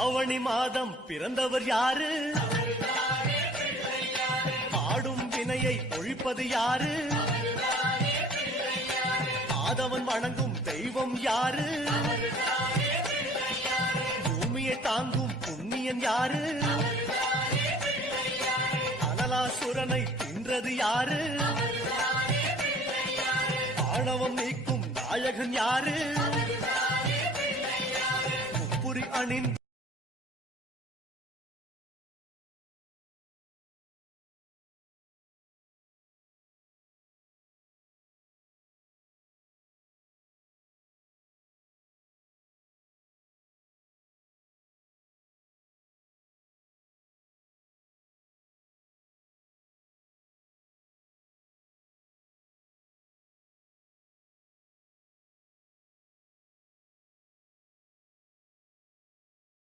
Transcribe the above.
ஆவணி மாதம் பிறந்தவர் யாரு? பாடும் வினையை ஒழிப்பது யாரு? ஆதவன் வணங்கும் தெய்வம் யாரு? பூமியை தாங்கும் புண்ணியன் யாரு? அனலாசுரனை தின்றது யாரு? ஆணவம் நீக்கும் நாயகன் யாரு? முப்புரி அணிந்து